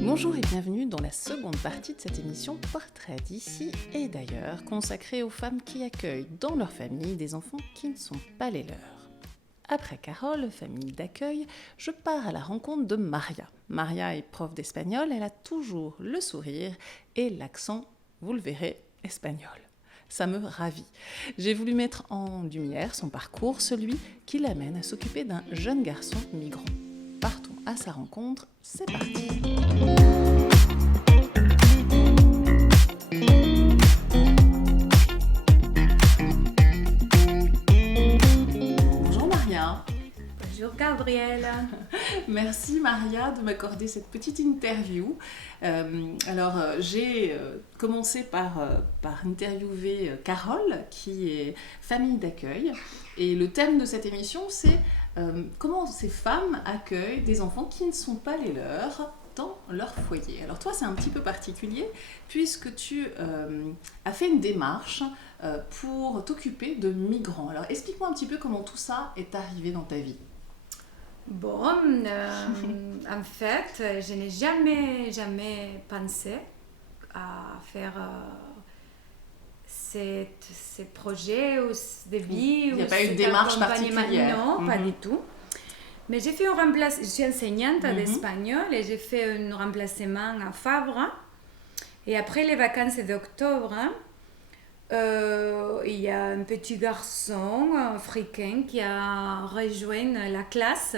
Bonjour et bienvenue dans la seconde partie de cette émission Portrait d'ici et d'ailleurs, consacrée aux femmes qui accueillent dans leur famille des enfants qui ne sont pas les leurs. Après Carole, famille d'accueil, je pars à la rencontre de Maria. Maria est prof d'espagnol, elle a toujours le sourire et l'accent, vous le verrez, espagnol. Ça me ravit. J'ai voulu mettre en lumière son parcours, celui qui l'amène à s'occuper d'un jeune garçon migrant. Partons à sa rencontre, c'est parti. Bonjour Maria. Bonjour Gabrielle. Merci Maria de m'accorder cette petite interview. J'ai commencé par interviewer Carole, qui est famille d'accueil. Et le thème de cette émission, c'est comment ces femmes accueillent des enfants qui ne sont pas les leurs dans leur foyer. Alors toi, c'est un petit peu particulier, puisque tu as fait une démarche pour t'occuper de migrants. Alors explique-moi un petit peu comment tout ça est arrivé dans ta vie. Bon, en fait, je n'ai jamais pensé à faire ces projets ou de vie. Il n'y a ou pas eu de cet démarche accompagnement. particulière. Non, pas du tout. Mais j'ai fait un remplacement, je suis enseignante d'espagnol et j'ai fait un remplacement à Fabre. Et après les vacances d'octobre, il y a un petit garçon africain qui a rejoint la classe.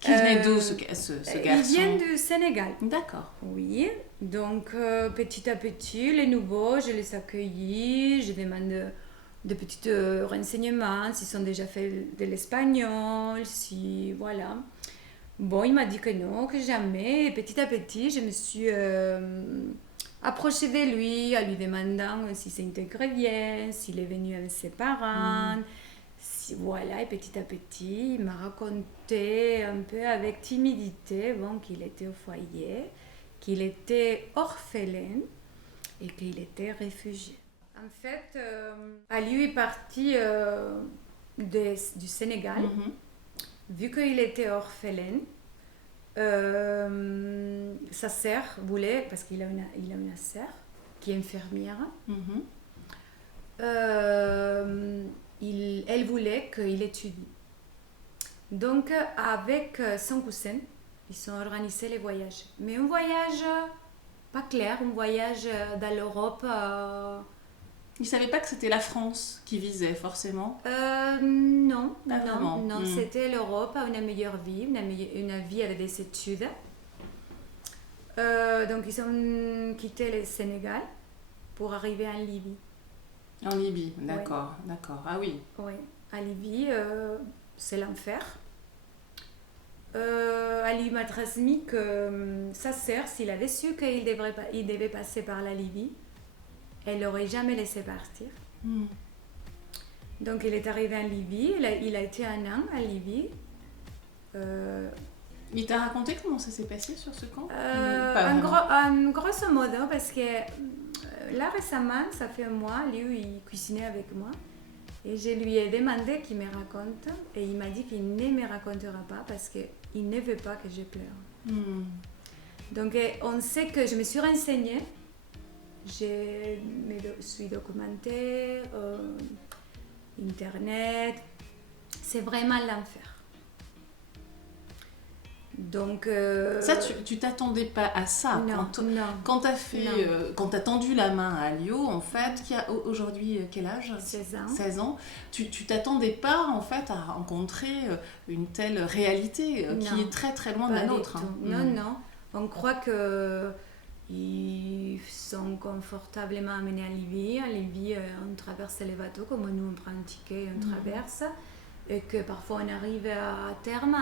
Qui venait d'où ce garçon? Il vient du Sénégal. D'accord. Oui, donc petit à petit, les nouveaux, je les accueillis, je demande de petits renseignements, s'ils ont déjà fait de l'espagnol, si voilà. Bon, il m'a dit que non, que jamais. Et petit à petit, je me suis approchée de lui en lui demandant s'il s'intégrait bien, s'il est venu avec ses parents. Voilà, et petit à petit, il m'a raconté un peu avec timidité qu'il était au foyer, qu'il était orphelin et qu'il était réfugié. En fait, Ali est parti du Sénégal. Vu qu'il était orphelin, sa sœur voulait, parce qu'il a une sœur qui est infirmière, elle voulait qu'il étudie. Donc, avec son cousin, ils ont organisé les voyages. Mais un voyage pas clair, un voyage dans l'Europe. Ils ne savaient pas que c'était la France qui visait, forcément. Non, Pas vraiment. non, c'était l'Europe, une meilleure vie, une vie avec des études. Donc, ils ont quitté le Sénégal pour arriver en Libye. En Libye, d'accord, d'accord. Ah oui. Oui, à Libye, c'est l'enfer. Ali m'a transmis que sa sœur, s'il avait su qu'il devait passer par la Libye, elle l'aurait jamais laissé partir. Donc il est arrivé en Libye, il a été 1 an à Libye. Il t'a raconté comment ça s'est passé sur ce camp? En grosso modo, parce que là récemment, ça fait 1 mois, lui il cuisinait avec moi et je lui ai demandé qu'il me raconte et il m'a dit qu'il ne me racontera pas parce qu'il ne veut pas que je pleure. Donc on sait que je me suis renseignée, je me suis documentée, internet, c'est vraiment l'enfer. Donc ça, tu t'attendais pas à ça? Non, quand t'as tendu la main à Alio, en fait, qui a aujourd'hui quel âge? 16 ans. 16 ans. Tu t'attendais pas en fait à rencontrer une telle réalité qui est très très loin de la nôtre. Non. On croit que ils sont confortablement amenés à Libye. À Libye, on traverse les bateaux comme nous on prend un ticket, on traverse. Et que parfois on arrive à terme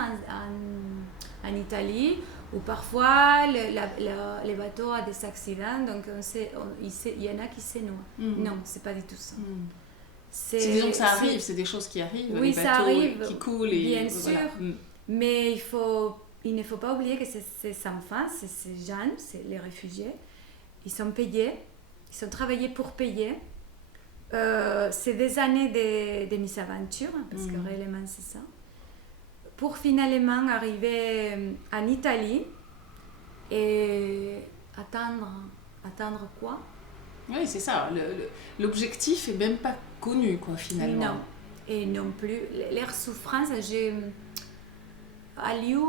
en Italie, ou parfois les bateaux ont des accidents, donc il y en a qui se noient. Non, c'est pas du tout ça. Disons que ça arrive, c'est des choses qui arrivent, oui, les bateaux ça arrive, qui coulent. Bien sûr, voilà. mais il ne faut pas oublier que ces enfants, ces jeunes, les réfugiés, ils sont payés, ils ont travaillé pour payer. C'est des années de misaventure, parce que réellement c'est ça. pour finalement arriver en Italie et attendre quoi? Oui, c'est ça. L'objectif est même pas connu, quoi, finalement. Non, et non plus. Leur souffrance, à Liu,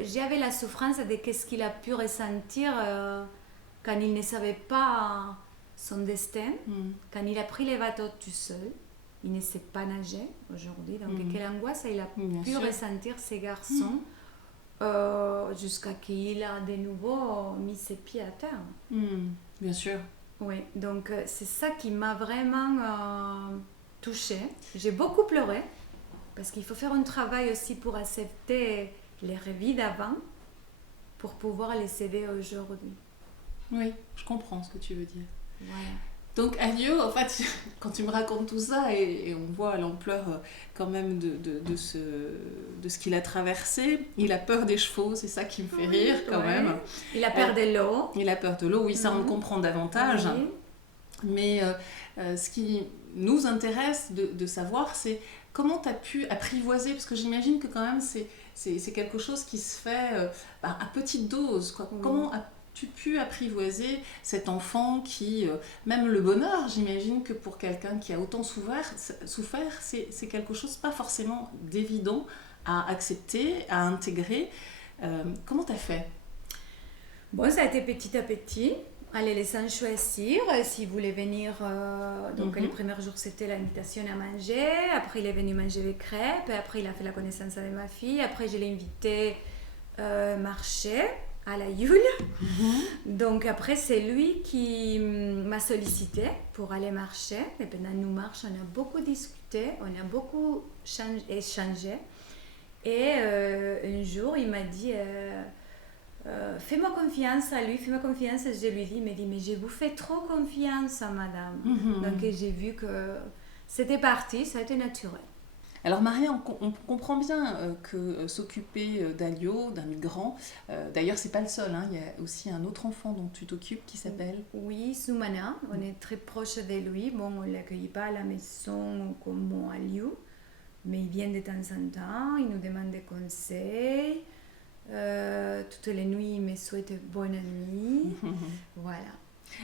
j'avais la souffrance de ce qu'il a pu ressentir quand il ne savait pas son destin, quand il a pris les bateaux tout seul. Il ne sait pas nager aujourd'hui, donc quelle angoisse il a pu ressentir ces garçons jusqu'à qu'il a de nouveau mis ses pieds à terre. Bien sûr. Oui, donc c'est ça qui m'a vraiment touchée. J'ai beaucoup pleuré, parce qu'il faut faire un travail aussi pour accepter les vies d'avant, pour pouvoir les aider aujourd'hui. Oui, je comprends ce que tu veux dire. Voilà. Donc Alieu, en fait, quand tu me racontes tout ça, et on voit l'ampleur quand même de ce qu'il a traversé, il a peur des chevaux, c'est ça qui me fait rire quand même. Il a peur de l'eau. Il a peur de l'eau, oui, ça on le comprend davantage. Oui. Mais ce qui nous intéresse de savoir, c'est comment tu as pu apprivoiser, parce que j'imagine que quand même c'est quelque chose qui se fait à petite dose, quoi. Comment as-tu pu apprivoiser cet enfant qui, même le bonheur, j'imagine que pour quelqu'un qui a autant souffert, c'est quelque chose pas forcément d'évident à accepter, à intégrer. Comment tu as fait? Bon, ça a été petit à petit. En les laissant choisir s'ils voulaient venir. Donc, les premiers jours, c'était l'invitation à manger. Après, il est venu manger des crêpes. Et après, il a fait la connaissance avec ma fille. Après, je l'ai invité marcher à la Yule. Donc, après, c'est lui qui m'a sollicité pour aller marcher. Et pendant nos marches, on a beaucoup discuté. On a beaucoup échangé. Et un jour, il m'a dit... fais-moi confiance à lui, fais-moi confiance. Je lui dis, mais je vous fais trop confiance, madame. Donc j'ai vu que c'était parti, ça a été naturel. Alors Maria, on comprend bien que s'occuper d'Alio, d'un migrant, d'ailleurs c'est pas le seul, hein, il y a aussi un autre enfant dont tu t'occupes qui s'appelle... Oui, Soumana, on est très proche de lui. Bon, on ne l'accueille pas à la maison comme Alio, mais il vient de temps en temps, il nous demande des conseils. Toutes les nuits, il me souhaite bonne nuit. Voilà.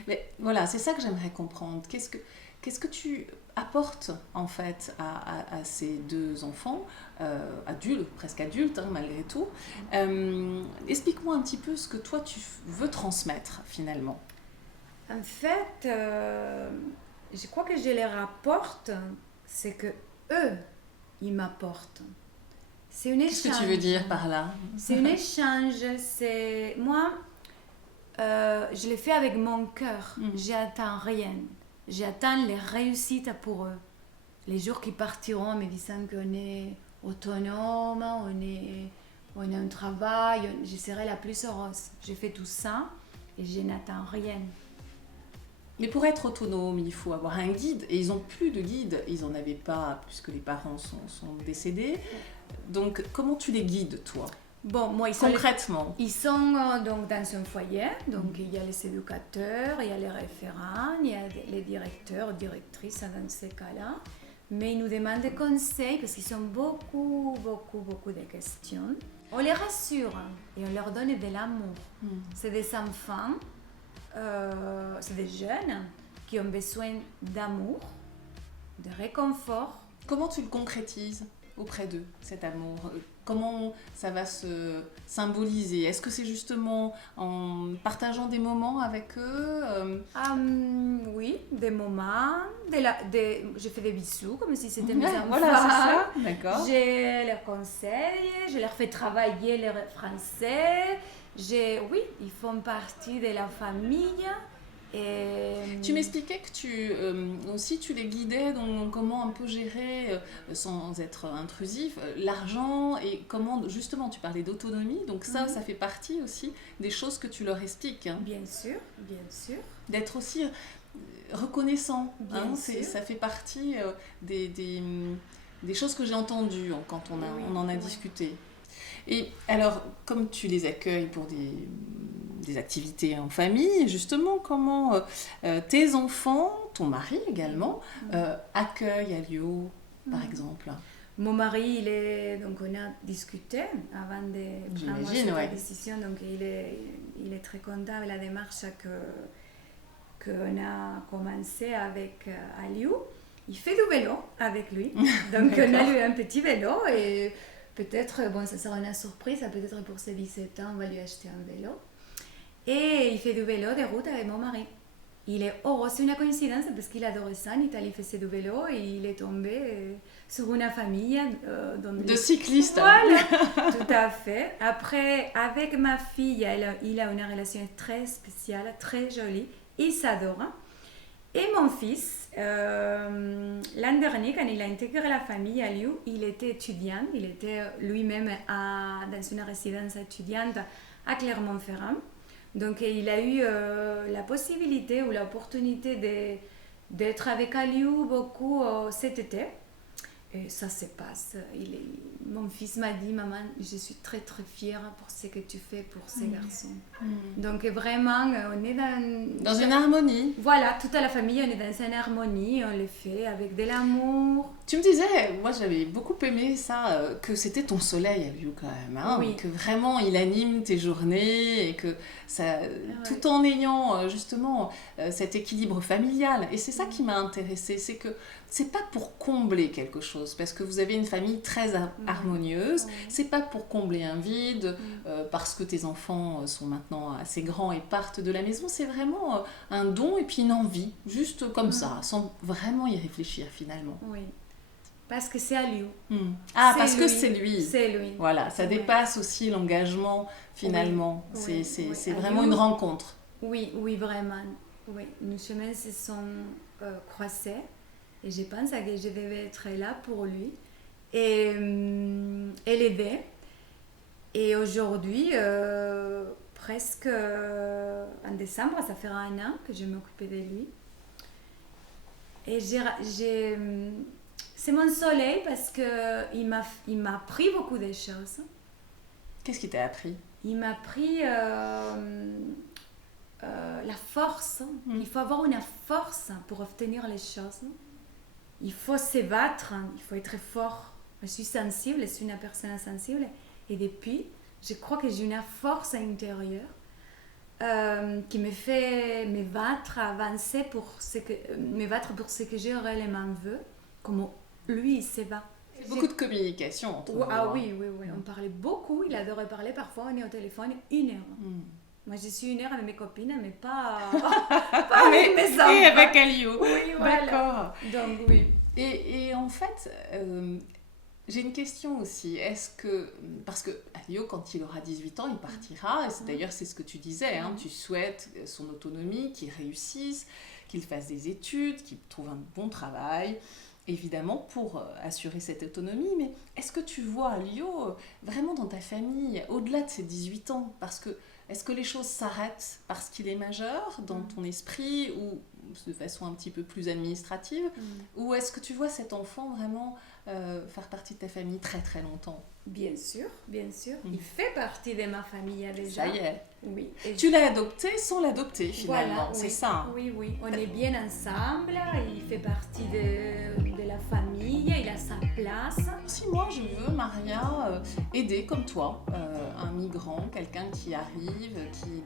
Mais voilà, c'est ça que j'aimerais comprendre. Qu'est-ce que tu apportes en fait à ces deux enfants, adultes, presque adultes hein, malgré tout. Explique-moi un petit peu ce que toi tu veux transmettre finalement. En fait, je crois que je leur apporte, c'est que eux, ils m'apportent. C'est un échange. Qu'est-ce que tu veux dire par là? C'est un échange. C'est moi, je le fais avec mon cœur. J'attends rien. J'attends les réussites pour eux. Les jours qui partiront en me disant qu'on est autonome, on a un travail, je serai la plus heureuse. Je fais tout ça et je n'attends rien. Mais pour être autonome, il faut avoir un guide. Et ils n'ont plus de guide. Ils n'en avaient pas puisque les parents sont décédés. Donc, comment tu les guides, toi? Bon, moi, concrètement, ils sont donc dans un foyer. Donc, il y a les éducateurs, il y a les référents, il y a les directeurs, directrices dans ces cas-là. Mais ils nous demandent des conseils parce qu'ils ont beaucoup de questions. On les rassure et on leur donne de l'amour. C'est des enfants, c'est des jeunes qui ont besoin d'amour, de réconfort. Comment tu le concrétises auprès d'eux, cet amour? Comment ça va se symboliser? Est-ce que c'est justement en partageant des moments avec eux? Oui, des moments. Je fais des bisous comme si c'était mes enfants. Voilà, c'est ça. D'accord. Je leur conseille, je leur fais travailler le français. Oui, ils font partie de la famille. Et... Tu m'expliquais que aussi tu les guidais dans comment un peu gérer, sans être intrusif, l'argent et comment, justement, tu parlais d'autonomie, donc ça fait partie aussi des choses que tu leur expliques. Hein. Bien sûr. D'être aussi reconnaissant, hein, ça fait partie des choses que j'ai entendues quand on en a discuté. Et alors, comme tu les accueilles pour des activités en famille, justement, comment tes enfants, ton mari également, accueillent Alio, par exemple? Mon mari, donc on a discuté avant de prendre cette décision, donc il est très content avec la démarche qu'on a commencé avec Aliou. Il fait du vélo avec lui, donc on a eu un petit vélo et peut-être, ça sera une surprise, peut-être pour ses 17 ans, on va lui acheter un vélo. Et il fait du vélo de route avec mon mari. Il est heureux, c'est une coïncidence parce qu'il adorait ça. En Italie, il faisait du vélo et il est tombé sur une famille de cyclistes. Voilà, tout à fait. Après, avec ma fille, il a une relation très spéciale, très jolie. Il s'adore. Et mon fils, l'an dernier, quand il a intégré la famille à Lyon, il était étudiant. Il était lui-même dans une résidence étudiante à Clermont-Ferrand. Donc, il a eu la possibilité ou l'opportunité d'être avec Aliou beaucoup cet été. Et ça se passe. Mon fils m'a dit, maman, je suis très très fière pour ce que tu fais pour ces garçons. Donc vraiment, on est dans une harmonie. Voilà, toute la famille, on est dans une harmonie, on le fait avec de l'amour. Tu me disais, moi j'avais beaucoup aimé ça, que c'était ton soleil à Liu quand même, hein, oui. Que vraiment il anime tes journées et que ça, tout en ayant justement cet équilibre familial. Et c'est ça qui m'a intéressée, c'est que c'est pas pour combler quelque chose, parce que vous avez une famille très harmonieuse, c'est pas pour combler un vide, parce que tes enfants sont maintenant assez grands et partent de la maison, c'est vraiment un don et puis une envie, juste comme ça, sans vraiment y réfléchir finalement. Oui. Parce que c'est à lui. Ah, parce que c'est lui. C'est lui. Voilà, ça dépasse aussi l'engagement finalement. C'est vraiment une rencontre. Oui, vraiment. Oui. Nos chemins se sont croisés et je pense que je devais être là pour lui et l'aider. Et aujourd'hui, presque en décembre, ça fera 1 an que je m'occupais de lui. Et c'est mon soleil parce qu'il m'a appris beaucoup de choses. Qu'est-ce qu'il t'a appris ? Il m'a appris la force. Il faut avoir une force pour obtenir les choses. Il faut se battre, il faut être fort. Je suis sensible, je suis une personne sensible. Et depuis, je crois que j'ai une force intérieure qui me fait me battre, avancer pour ce que je réellement veux, comme lui il se bat. Beaucoup de communication entre vous. Ah oui, on parlait beaucoup, il adorait parler, parfois on est au téléphone 1 heure. Moi je suis 1 heure avec mes copines, mais pas avec mes enfants. Et avec Aliou. Oui, voilà. D'accord. Donc oui. Et en fait, j'ai une question aussi. Est-ce que, parce que Aliou, quand il aura 18 ans, il partira, et d'ailleurs c'est ce que tu disais, hein, tu souhaites son autonomie, qu'il réussisse, qu'il fasse des études, qu'il trouve un bon travail, évidemment pour assurer cette autonomie, mais est-ce que tu vois Aliou vraiment dans ta famille, au-delà de ses 18 ans, parce que est-ce que les choses s'arrêtent parce qu'il est majeur dans ton esprit ou de façon un petit peu plus administrative, ou est-ce que tu vois cet enfant vraiment faire partie de ta famille très très longtemps ? Bien sûr. Il fait partie de ma famille déjà. Ça y est. Oui. Tu l'as adopté sans l'adopter finalement, voilà, c'est ça. Oui. On est bien ensemble, il fait partie de la famille, il a sa place. Si moi je veux, Maria, aider comme toi, un migrant, quelqu'un qui arrive, qui est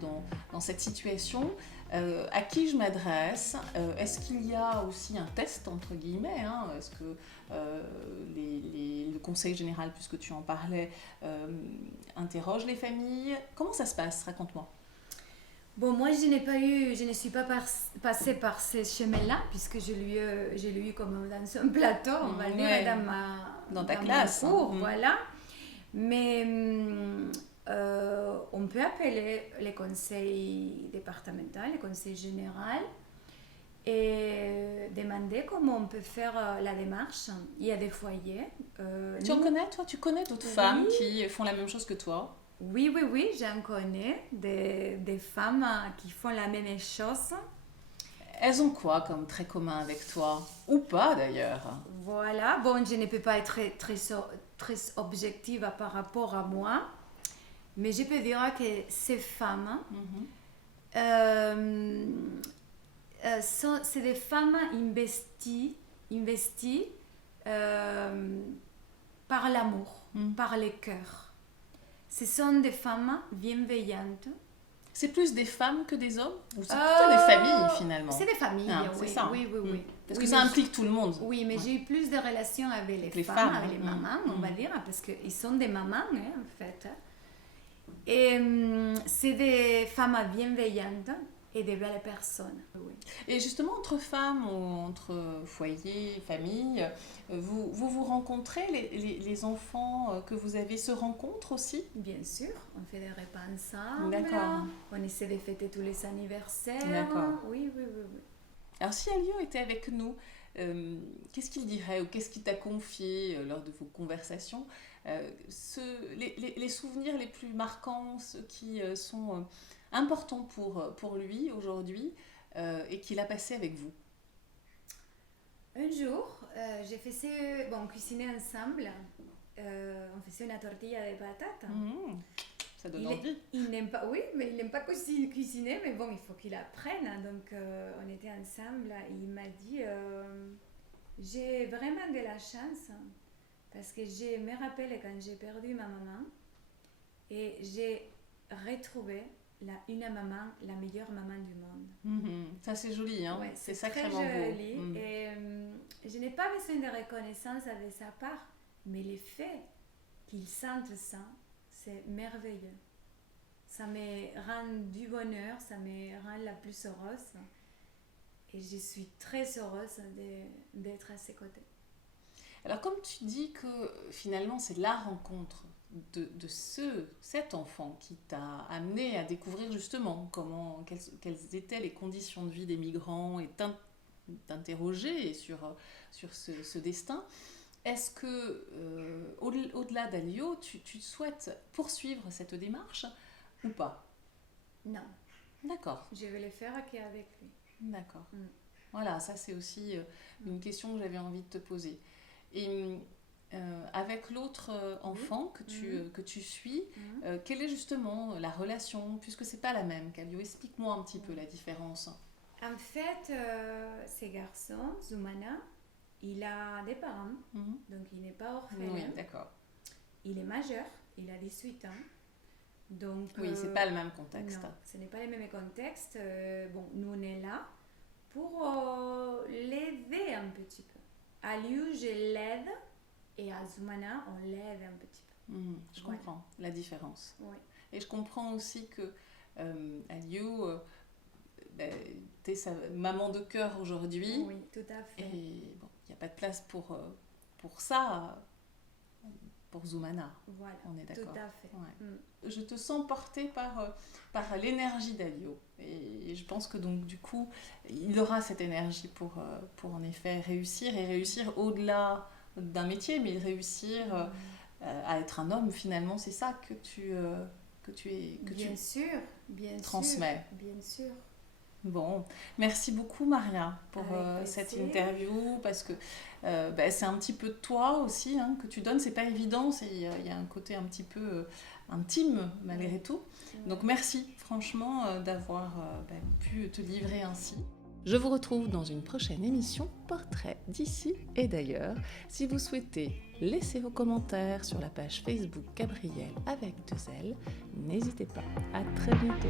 dans cette situation, à qui je m'adresse, est-ce qu'il y a aussi un test entre guillemets, hein, est-ce que le conseil général, puisque tu en parlais, interroge les familles, comment ça se passe, raconte-moi. Bon, moi je ne suis pas passée par ce chemin-là, puisque je l'ai eu comme dans un plateau, on va dire, dans ta classe, mon cours, voilà. Mais on peut appeler les conseils départementaux, les conseils généraux, et demander comment on peut faire la démarche. Il y a des foyers. Tu en connais, toi ? Tu connais d'autres femmes qui font la même chose que toi ? Oui, j'en connais des femmes qui font la même chose. Elles ont quoi comme trait commun avec toi ? Ou pas d'ailleurs ? Voilà, bon, je ne peux pas être très objective par rapport à moi, mais je peux dire que ces femmes, c'est des femmes investies par l'amour, par le cœur. Ce sont des femmes bienveillantes. C'est plus des femmes que des hommes? Ou c'est plutôt des familles finalement? C'est des familles, c'est oui. ça. Oui. Parce Oui, que ça implique tout le monde. Oui, mais j'ai eu plus de relations avec les femmes, avec les mamans, on va dire, parce qu'ils sont des mamans, en fait. Et c'est des femmes bienveillantes et des belles personnes. Oui. Et justement, entre femmes ou entre foyers, familles, vous rencontrez, les enfants que vous avez se rencontrent aussi? Bien sûr, on fait des repas ensemble. D'accord. On essaie de fêter tous les anniversaires. D'accord. Oui. Alors si Alio était avec nous, qu'est-ce qu'il dirait ou qu'est-ce qu'il t'a confié lors de vos conversations, les souvenirs les plus marquants, ceux qui sont importants pour lui aujourd'hui et qu'il a passé avec vous? Un jour, on cuisinait ensemble. On faisait une tortilla de patates. Ça donne envie. Il n'aime pas, oui, mais il n'aime pas cuisiner, mais bon, il faut qu'il apprenne. Donc, on était ensemble et il m'a dit j'ai vraiment de la chance parce que je me rappelle quand j'ai perdu ma maman et j'ai retrouvé une maman, la meilleure maman du monde. Ça, c'est joli, hein? Ouais, c'est sacrément très beau. joli. Et je n'ai pas besoin de reconnaissance de sa part, mais le fait qu'il sente ça, c'est merveilleux. Ça me rend du bonheur, ça me rend la plus heureuse. Et je suis très heureuse d'être à ses côtés. Alors, comme tu dis que finalement, c'est la rencontre de cet enfant qui t'a amené à découvrir justement quelles étaient les conditions de vie des migrants et t'interroger sur ce destin. Est-ce que, au-delà d'Alio, tu souhaites poursuivre cette démarche ou pas? Non. D'accord. Je vais le faire qu'avec lui. D'accord. Voilà, ça c'est aussi une question que j'avais envie de te poser. Et avec l'autre enfant que tu suis, quelle est justement la relation, puisque c'est pas la même qu'Alio? Explique-moi un petit peu la différence. En fait, ce garçon, Zoumana, il a des parents, donc il n'est pas orphelin. Oui, d'accord. Il est majeur, il a 18 ans. Donc, oui, c'est pas le même contexte. Non, ce n'est pas le même contexte. Nous on est là pour l'aider un petit peu. À lui, je l'aide et à Zoumana, on l'aide un petit peu. Je comprends la différence. Oui. Et je comprends aussi que Alio, t'es sa maman de cœur aujourd'hui. Oui, tout à fait. Et bon, il n'y a pas de place pour ça, pour Zoumana. Voilà, on est d'accord. Tout à fait. Ouais. Je te sens portée par l'énergie d'Alio. Et je pense que donc du coup, il aura cette énergie pour en effet réussir au-delà d'un métier, mais réussir à être un homme finalement. C'est ça que tu transmets. Bien sûr. Bon, merci beaucoup Maria pour cette interview, parce que c'est un petit peu de toi aussi que tu donnes, c'est pas évident, il y a un côté un petit peu intime malgré tout. Donc merci franchement d'avoir pu te livrer ainsi. Je vous retrouve dans une prochaine émission Portrait d'ici et d'ailleurs. Si vous souhaitez laisser vos commentaires sur la page Facebook Gabrielle avec 2 L, n'hésitez pas. À très bientôt.